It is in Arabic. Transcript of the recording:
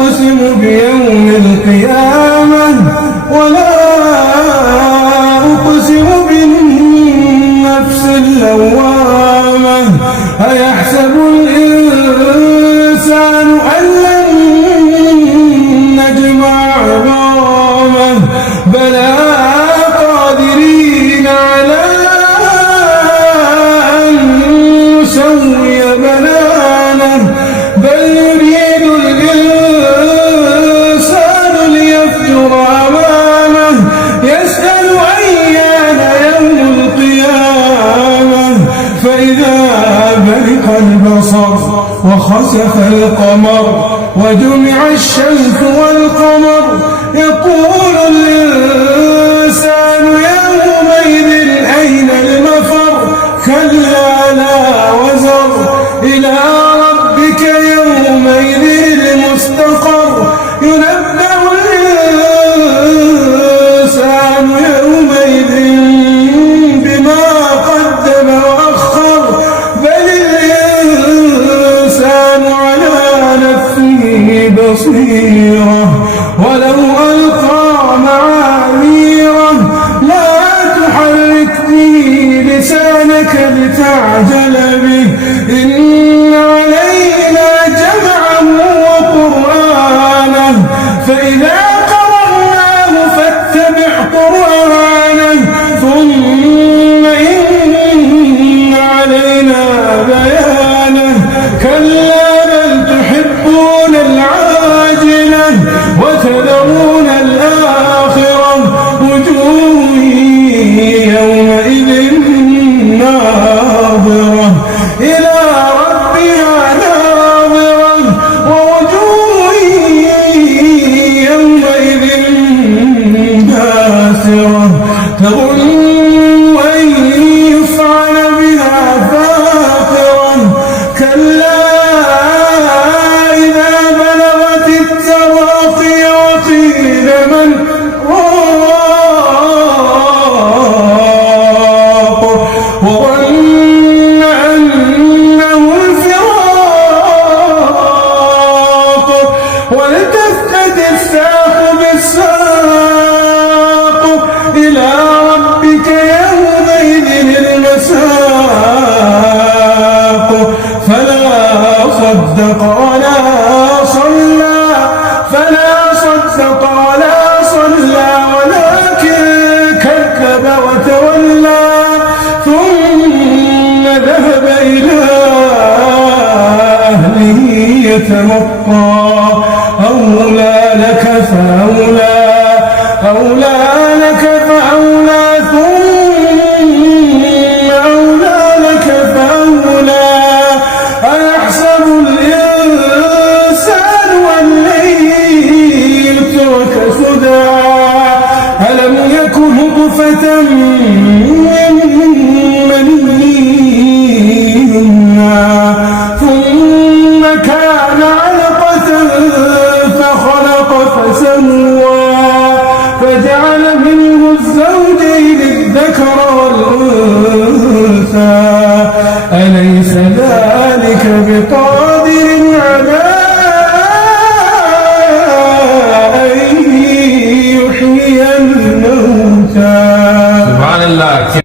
أقسم بيوم القيامة ولا أقسم بالنفس اللوامة أيحسب الإنسان أن لن نجمع عظامه بلى قادرين على أن نسوي بنانه بل يريد الإنسان ليفجر أمامه يسأل أيان يوم القيامة فإذا برق البصر وخسف القمر وجمع الشمس والقمر يقول الإنسان يومئذ أين المفر كلا لا وزر إلى ربك يومئذ المستقر ينبأ الإنسان يومئذ بما قدم وأخر بل الإنسان على نفسه بصيرة ولو ألقى معاذيره لا تحرك به لسانك لتعجل به إن علينا جمعه وقرآنه فإذا قرأناه فاتبع قرآنه ثم إن علينا بيانه كلا بل تحبون العاجلة وتذرون الآخرة وجوه يومئذ ناظرة إلى ربها ناظرة ووجوه يومئذ باسرة تظن أن يفعل بها فاقرة كلا إذا بلغت التراقي وقيل من راق وظن أنه الفراق والتفت الساق بالساق إلى ربك يومئذ المساق فلا صدق ولا صلى ولكن كذب وتولى ثم ذهب إلى أهله يتمطى أولى لك فأولى ثم أولى لك فأولى أيحسب الإنسان أن لن يترك سدى ألم يك نطفة من مني يمنى ثم كان علقة فخلق فسوى فجعل منه الزوجين الذكر والأنثى أليس ذلك بقادر